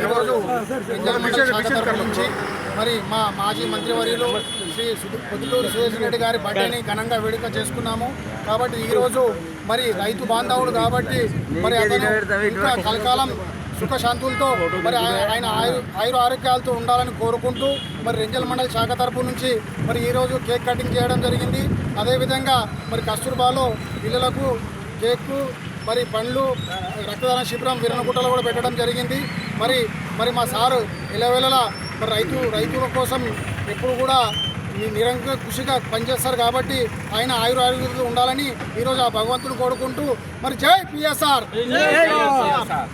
ఈరోజు శాఖ తరఫు నుంచి మరి మా మాజీ మంత్రివర్యులు శ్రీ పొద్దుటూరు సురేష్ రెడ్డి గారి బర్త్డేని ఘనంగా వేడుక చేసుకున్నాము. కాబట్టి ఈరోజు మరి రైతు బాంధవుడు కాబట్టి మరి అతను ఇంకా కలకాలం సుఖశాంతులతో మరి ఆయన ఆయుర ఆరోగ్యాలతో ఉండాలని కోరుకుంటూ మరి రెంజల్ మండలి శాఖ తరపు నుంచి మరి ఈరోజు కేక్ కటింగ్ చేయడం జరిగింది. అదేవిధంగా మరి కస్తూర్బాలో పిల్లలకు కేకు మరి పండ్లు రక్తదాన శిబిరం వీరనగుట్టలో కూడా పెట్టడం జరిగింది. మరి మా సారు ఎలవేళలా మరి రైతుల కోసం ఎప్పుడు కూడా నిరంతర కృషిగా పనిచేస్తారు కాబట్టి ఆయన ఆయురారోగ్యాలతో ఉండాలని ఈరోజు ఆ భగవంతుని కోరుకుంటూ మరి జై పిఎస్ఆర్.